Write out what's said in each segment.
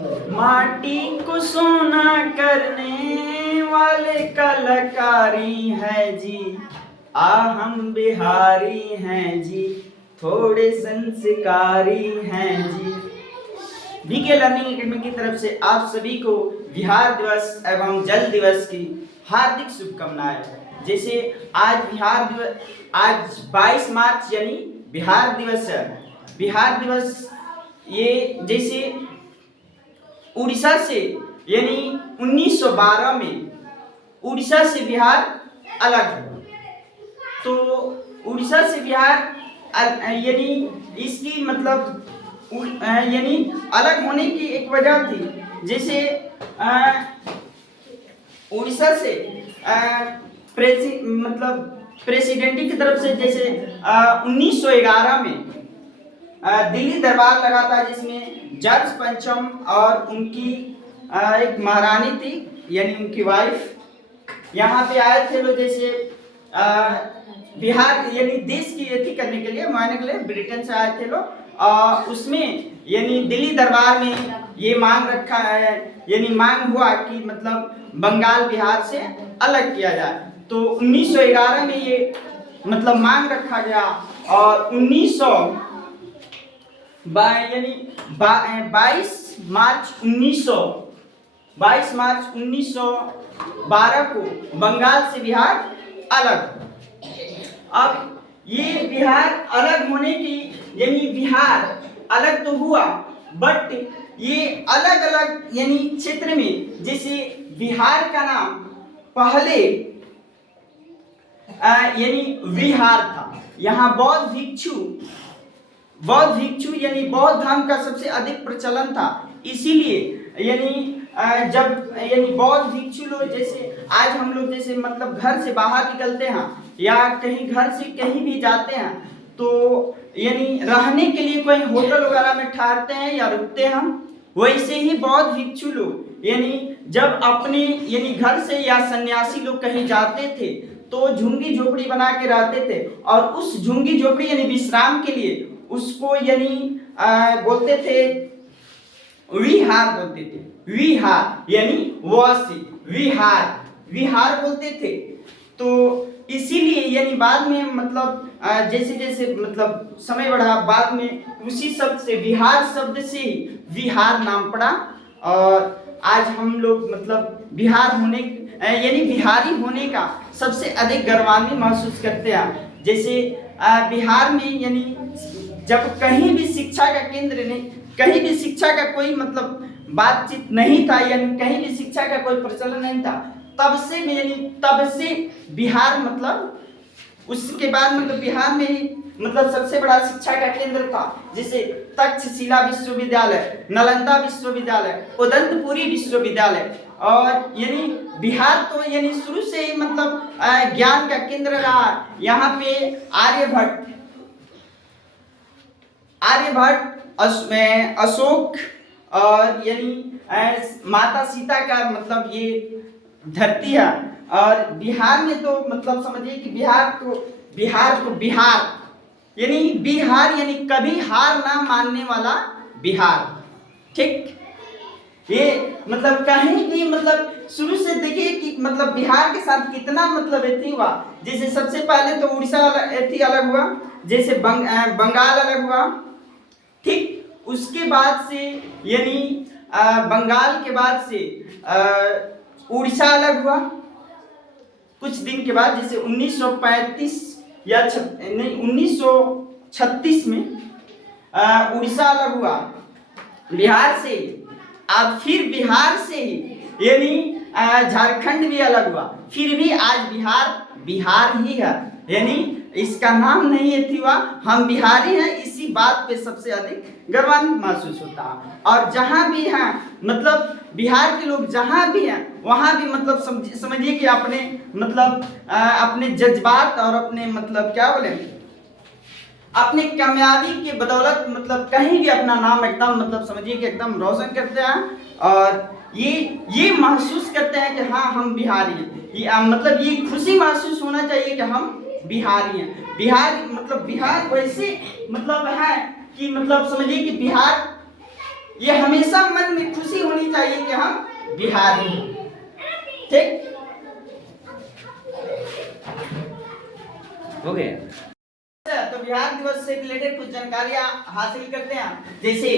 माटी को सोना करने वाले कलाकारी है जी। हम बिहारी हैं जी, थोड़े संस्कारी हैं जी। बीके लर्निंग एकेडमी की तरफ से आप सभी को बिहार दिवस एवं जल दिवस की हार्दिक शुभकामनाएं। जैसे आज बिहार दिवस, आज 22 मार्च यानी बिहार दिवस है। बिहार दिवस ये जैसे उड़ीसा से यानी 1912 में उड़ीसा से बिहार अलग हुआ। तो उड़ीसा से बिहार यानी इसकी मतलब यानी अलग होने की एक वजह थी। जैसे उड़ीसा से प्रेसिडेंटी की तरफ से जैसे 1911 में दिल्ली दरबार लगा था, जिसमें जॉर्ज पंचम और उनकी एक महारानी थी यानी उनकी वाइफ यहाँ पे आए थे लोग। जैसे बिहार यानी देश की खेती करने के लिए मायने के लिए ब्रिटेन से आए थे लोग। उसमें यानी दिल्ली दरबार में ये मांग रखा है, यानी मांग हुआ कि मतलब बंगाल बिहार से अलग किया जाए। तो 1911 में ये मतलब मांग रखा गया और 22 मार्च 1912 को बंगाल से बिहार अलग। अब ये बिहार अलग होने की यानी बिहार अलग तो हुआ, बट ये अलग अलग यानी क्षेत्र में जैसे बिहार का नाम पहले यानी विहार था। यहाँ बौद्ध भिक्षु यानी बौद्ध धर्म का सबसे अधिक प्रचलन था। इसीलिए यानी जब यानी बौद्ध भिक्षु लोग जैसे आज हम लोग जैसे मतलब घर से बाहर निकलते हैं या कहीं घर से कहीं भी जाते हैं तो यानी रहने के लिए कोई होटल वगैरह में ठहरते हैं या रुकते हैं। वैसे ही बौद्ध भिक्षु लोग यानी जब अपने यानी घर से या सन्यासी लोग कहीं जाते थे तो झुग्गी झोपड़ी बना के रहते थे और उस झुग्गी झोपड़ी यानी विश्राम के लिए उसको यानी बोलते थे विहार बोलते थे। विहार यानी वासी विहार बोलते थे। तो इसीलिए यानी बाद में मतलब जैसे जैसे मतलब समय बढ़ा, बाद में उसी शब्द से बिहार शब्द से ही विहार नाम पड़ा। और आज हम लोग मतलब बिहार होने यानी बिहारी होने का सबसे अधिक गर्वान्वित महसूस करते हैं। जैसे बिहार में यानी जब कहीं भी शिक्षा का केंद्र नहीं, कहीं भी शिक्षा का कोई मतलब बातचीत नहीं था यानी कहीं भी शिक्षा का कोई प्रचलन नहीं था, तब से बिहार मतलब उसके बाद मतलब बिहार में मतलब सबसे बड़ा शिक्षा का केंद्र था। जैसे तक्षशिला विश्वविद्यालय, नालंदा विश्वविद्यालय, उदंतपुरी विश्वविद्यालय। और यानी बिहार तो यानी शुरू से ही मतलब ज्ञान का केंद्र रहा। यहाँ पे आर्यभट्ट अशोक और यानी माता सीता का मतलब ये धरती है। और बिहार में तो मतलब समझिए कि बिहार यानी कभी हार ना मानने वाला बिहार। ठीक, ये मतलब कहीं भी मतलब शुरू से देखिए कि मतलब बिहार के साथ कितना मतलब एथी हुआ। जैसे सबसे पहले तो उड़ीसा अलग हुआ, जैसे बंगाल अलग हुआ। ठीक, उसके बाद से यानी बंगाल के बाद से उड़ीसा अलग हुआ। कुछ दिन के बाद जैसे 1935 या 1936 में उड़ीसा अलग हुआ बिहार से। अब फिर बिहार से ही यानी झारखंड भी अलग हुआ। फिर भी आज बिहार ही है, यानी इसका नाम नहीं है हुआ, हम बिहारी हैं। इसी बात पे सबसे अधिक गर्वान्वित महसूस होता है। और जहाँ भी हैं मतलब बिहार के लोग जहाँ भी हैं वहाँ भी मतलब समझिए कि अपने मतलब अपने जज्बात और अपने मतलब क्या बोले अपने कामयाबी के बदौलत मतलब कहीं भी अपना नाम एकदम मतलब समझिए कि एकदम रोशन करते हैं। और ये महसूस करते हैं कि हाँ हम बिहारी हैं। ये मतलब ये खुशी महसूस होना चाहिए कि हम बिहारी हैं। बिहार वैसे मतलब है कि मतलब समझिए कि बिहार ये हमेशा मन में खुशी होनी चाहिए कि हम बिहारी हैं। ठीक, हो गया। तो बिहार दिवस से रिलेटेड कुछ जानकारियां हासिल करते हैं। जैसे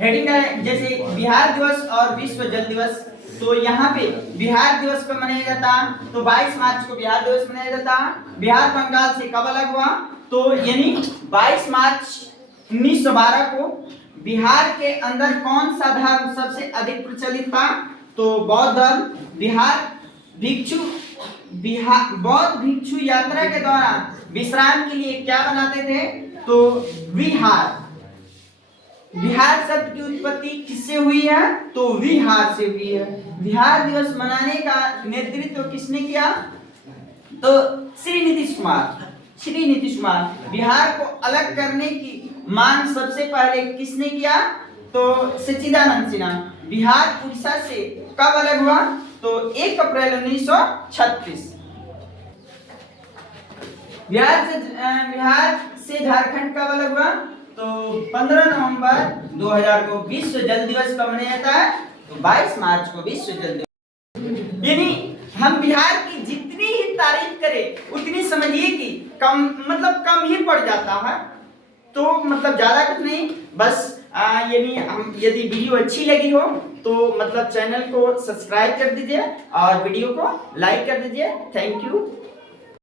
हेडिंग है जैसे बिहार दिवस और विश्व जल दिवस। तो यहाँ पे बिहार दिवस कब मनाया जाता है? तो 22 मार्च को बिहार दिवस मनाया जाता है। बिहार बंगाल से कब अलग हुआ? तो यानी 22 मार्च 1912 को। बिहार के अंदर कौन सा धर्म सबसे अधिक प्रचलित था? तो बौद्ध धर्म। बौद्ध भिक्षु यात्रा के दौरान विश्राम के लिए क्या बनाते थे? तो विहार। बिहार शब्द की उत्पत्ति किससे हुई है? तो विहार से हुई है। बिहार दिवस मनाने का नेतृत्व किसने किया? तो श्री नीतीश कुमार। बिहार को अलग करने की मांग सबसे पहले किसने किया? तो सच्चिदानंद सिन्हा। बिहार उड़ीसा से कब अलग हुआ? तो 1 अप्रैल 1936। बिहार से झारखंड कब अलग हुआ? तो 15 नवंबर 2000 को। विश्व जल दिवस कब मनाया जाता है? तो 22 मार्च को विश्व जल दिवस। यानी हम बिहार की जितनी ही तारीफ करें उतनी समझिए कि कम ही पड़ जाता है। तो मतलब ज्यादा कुछ नहीं, बस यानी हम यदि वीडियो अच्छी लगी हो तो मतलब चैनल को सब्सक्राइब कर दीजिए और वीडियो को लाइक कर दीजिए। Thank you.